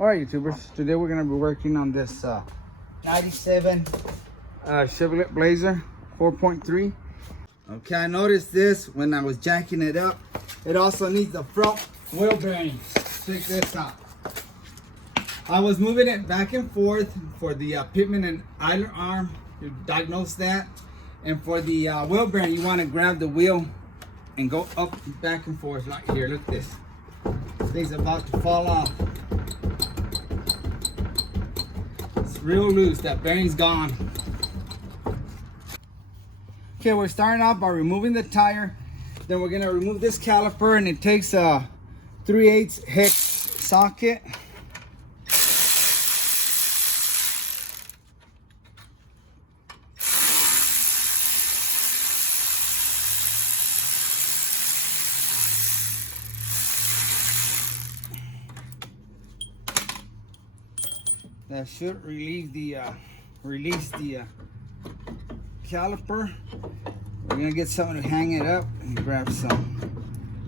Alright YouTubers, today we're going to be working on this 97 Chevrolet Blazer 4.3. Okay, I noticed this when I was jacking it up. It also needs the front wheel bearing. Check this out. I was moving it back and forth for the pitman and idler arm. You diagnose that. And for the wheel bearing, you want to grab the wheel and go up, back and forth like here. Look at this. This thing's about to fall off. It's real loose. That bearing's gone. Okay, we're starting off by removing the tire. Then we're gonna remove this caliper, and it takes a 3/8 hex socket. That should release the caliper. We're gonna get something to hang it up and grab some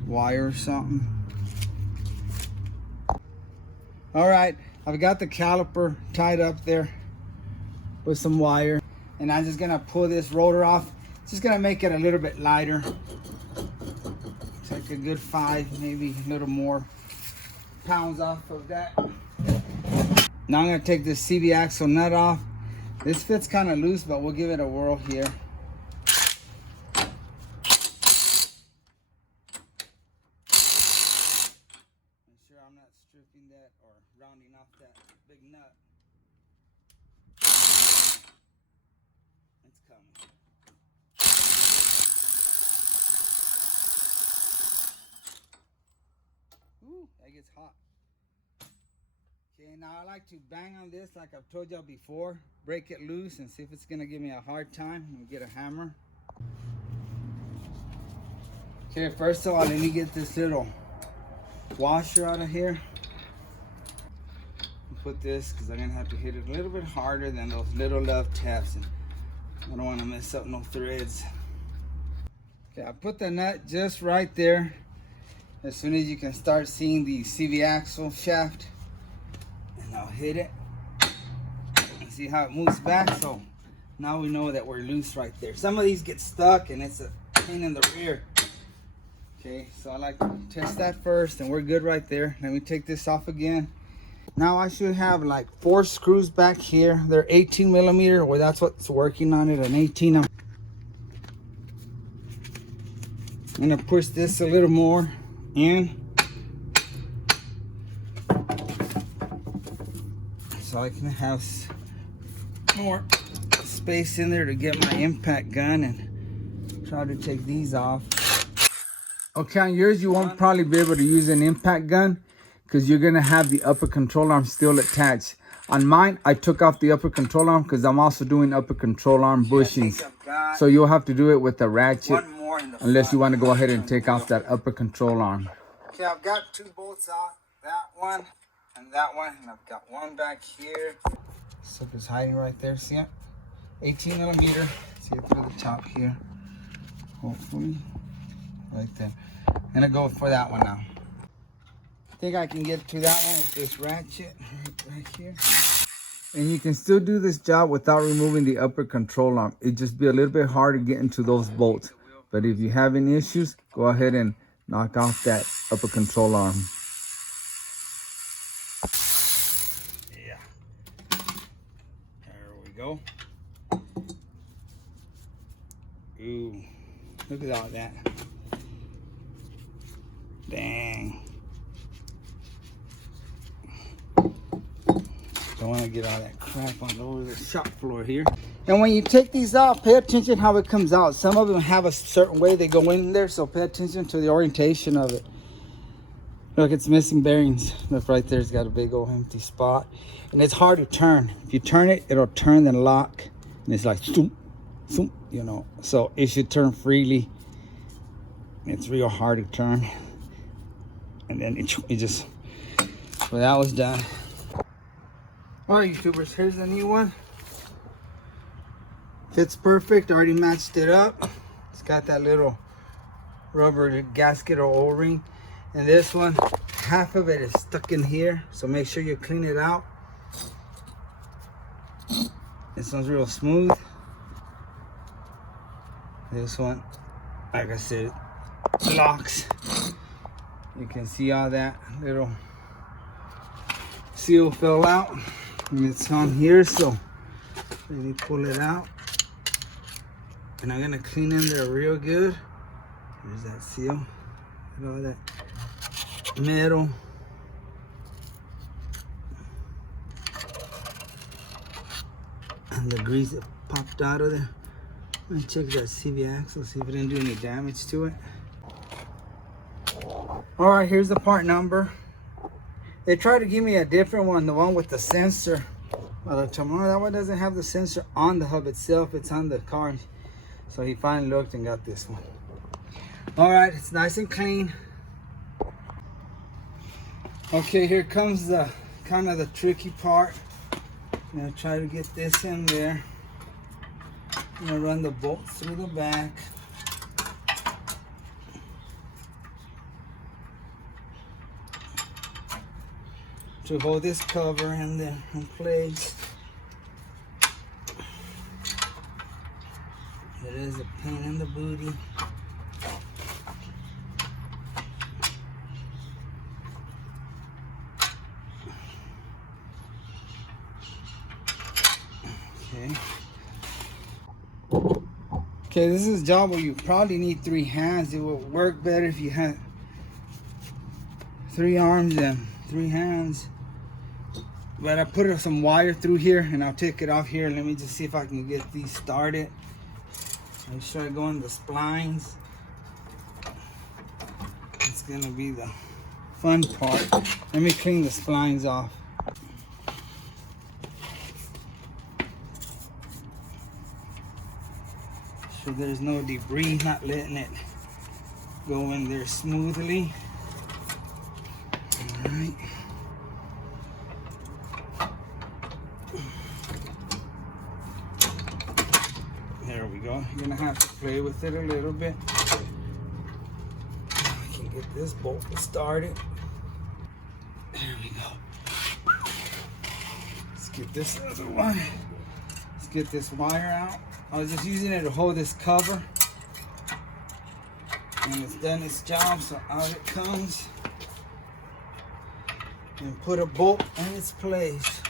wire or something. All right, I've got the caliper tied up there with some wire, and I'm just gonna pull this rotor off. Just gonna make it a little bit lighter. Take a good 5, maybe a little more pounds off of that. Now I'm gonna take this CV axle nut off. This fits kind of loose, but we'll give it a whirl here. Make sure I'm not stripping that or rounding off that big nut. It's coming. Ooh, that gets hot. Okay, now I like to bang on this like I've told y'all before. Break it loose and see if it's gonna give me a hard time. We'll get a hammer. Okay, first of all, let me get this little washer out of here. Put this, because I'm gonna have to hit it a little bit harder than those little love taps, and I don't want to mess up no threads. Okay, I put the nut just right there. As soon as you can start seeing the CV axle shaft, and I'll hit it and see how it moves back. So now we know that we're loose right there. Some of these get stuck and it's a pain in the rear. Okay, so I like to test that first, and we're good right there. Let me take this off again. Now I should have like 4 screws back here. They're 18 millimeter, or that's what's working on it, an 18. I'm gonna push this a little more in, so I can have more space in there to get my impact gun and try to take these off. Okay, on yours you won't probably be able to use an impact gun because you're gonna have the upper control arm still attached. On mine, I took off the upper control arm because I'm also doing upper control arm bushings. So you'll have to do it with a ratchet unless you want to go ahead and take off that upper control arm. Okay, I've got 2 bolts out, that one and that one, and I've got one back here. So it's hiding right there, see it? 18 millimeter, see it through the top here, hopefully, right there. I'm gonna go for that one now. I think I can get to that one with this ratchet right here. And you can still do this job without removing the upper control arm. It'd just be a little bit hard to get into those bolts. But if you have any issues, go ahead and knock off that upper control arm. Yeah. There we go. Ooh, look at all that. Dang. Don't want to get all that crap on over the shop floor here. And when you take these off, pay attention how it comes out. Some of them have a certain way they go in there, so pay attention to the orientation of it. Look, it's missing bearings. Look, right there, it's got a big old empty spot. And it's hard to turn. If you turn it, it'll turn and lock. And it's like, zoom, zoom, you know. So it should turn freely. It's real hard to turn. And then it just, well, that was done. All right, YouTubers, here's the new one. Fits perfect, already matched it up. It's got that little rubber gasket or O-ring. And this one half of it is stuck in here, so make sure you clean it out. This one's real smooth. This one, like I said, locks. You can see all that little seal fell out, and it's on here, so let me pull it out. And I'm gonna clean in there real good. There's that seal. Look at all that metal. And the grease that popped out of there. I'm gonna check that CV axle, see if it didn't do any damage to it. All right, here's the part number. They tried to give me a different one, the one with the sensor. But I told him, oh, that one doesn't have the sensor on the hub itself, it's on the car. So he finally looked and got this one. All right, it's nice and clean. Okay, here comes the kind of the tricky part. I'm gonna try to get this in there. I'm gonna run the bolt through the back. To hold this cover in there in place. It is a pain in the booty. Okay, this is a job where you probably need 3 hands. It would work better if you had 3 arms and 3 hands. But I put some wire through here, and I'll take it off here. Let me just see if I can get these started. Make sure I go in the splines. It's gonna be the fun part. Let me clean the splines off. So there's no debris, not letting it go in there smoothly. All right. There we go. You're gonna have to play with it a little bit. I can get this bolt started. There we go. Let's get this other one. Let's get this wire out. I was just using it to hold this cover. And it's done its job, so out it comes. And put a bolt in its place.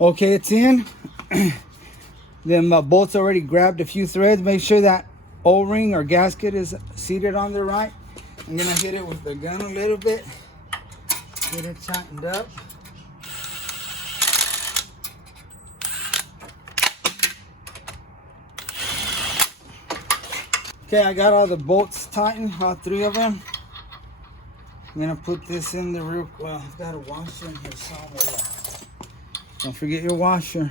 Okay, it's in. Then my bolt's already grabbed a few threads. Make sure that O-ring or gasket is seated on the right. I'm gonna hit it with the gun a little bit. Get it tightened up. Okay, I got all the bolts tightened, all 3 of them. I'm gonna put this in the real, well, I've got a washer in here somewhere. Don't forget your washer.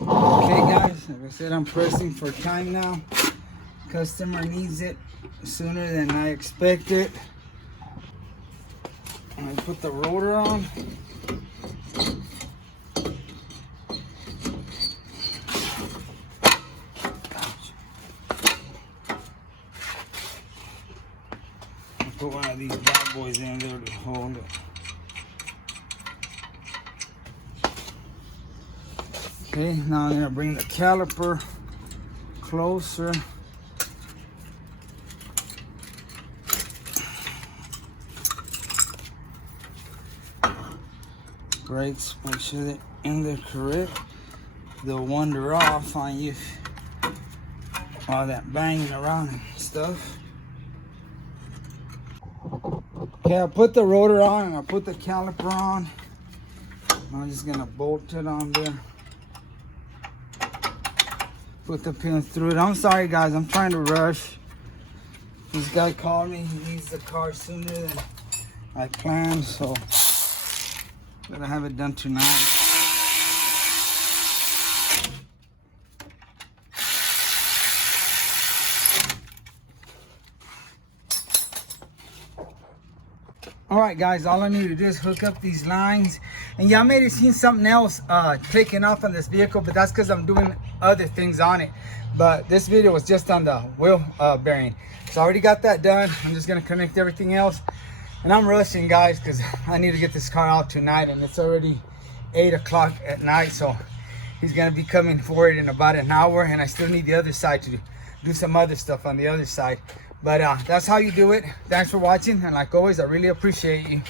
Okay guys, like I said, I'm pressing for time now. Customer needs it sooner than I expected. I'm gonna put the rotor on. Put one of these bad boys in there to hold it. Okay, now I'm gonna bring the caliper closer. Brakes, make sure they're in there correct. They'll wander off on you. All that banging around and stuff. Okay, I put the rotor on and I put the caliper on. I'm just gonna bolt it on there. Put the pin through it. I'm sorry guys, I'm trying to rush. This guy called me, he needs the car sooner than I planned, so I'm gonna have it done tonight. All right, guys, all I need to do is hook up these lines. And y'all may have seen something else taking off on this vehicle, but that's because I'm doing other things on it. But this video was just on the wheel bearing. So I already got that done. I'm just gonna connect everything else. And I'm rushing, guys, because I need to get this car out tonight, and it's already 8 o'clock at night. So he's gonna be coming for it in about an hour, and I still need the other side to do some other stuff on the other side. But that's how you do it. Thanks for watching, and like always, I really appreciate you.